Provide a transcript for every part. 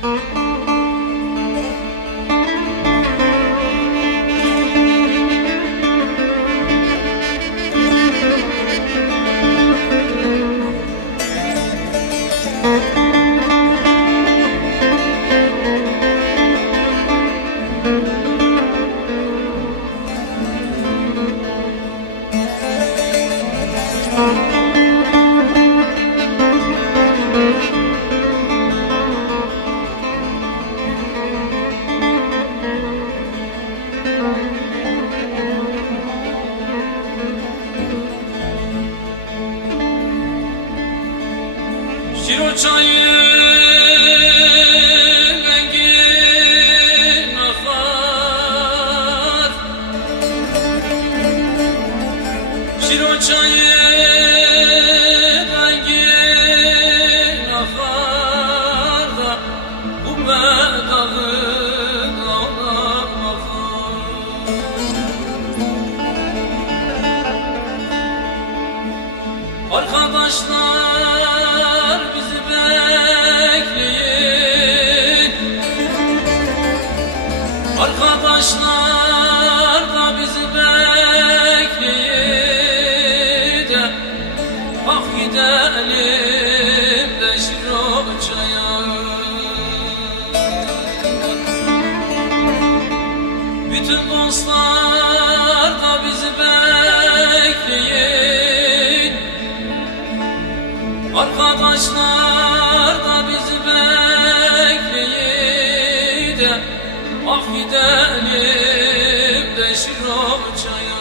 Şiro çayın engin akar, Şiro çayın engin akar da bu medalın ağlamakar. Arkadaşlar bizi bekleyin, arkadaşlar da bizi bekleyin de bak gidelim de Şiro çaya. Bütün dostlar da bizi bekleyin, arkadaşlar da bizi bekleyin de ah gidelim de Şiro çaya.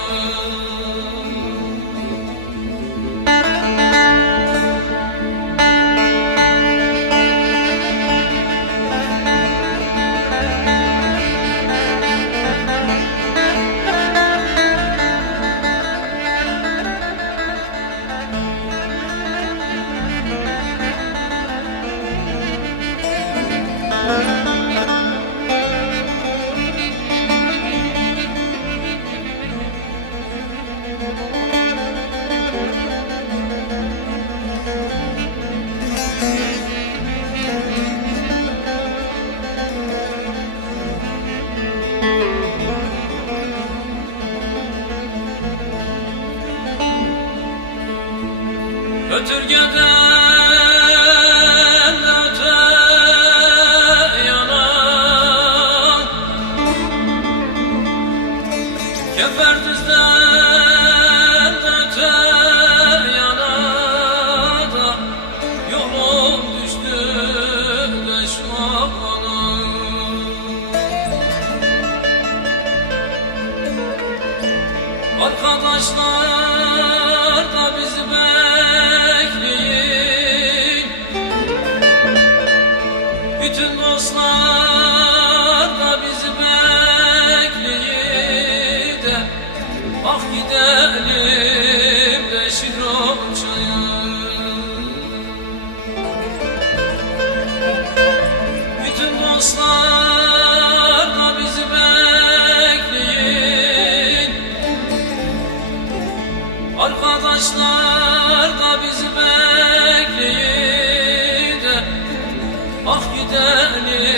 Ötürgeden öte yana, Keferdüz'den öte yana da yolum düştü de şu ana. Arkadaşlar da bizi bekleyin, bütün dostlar da bizi bekleyin de ah gidelim de Şiro çaya. Bütün dostlar da bizi bekleyin, arkadaşlar da bizi bekleyin de ah gidelim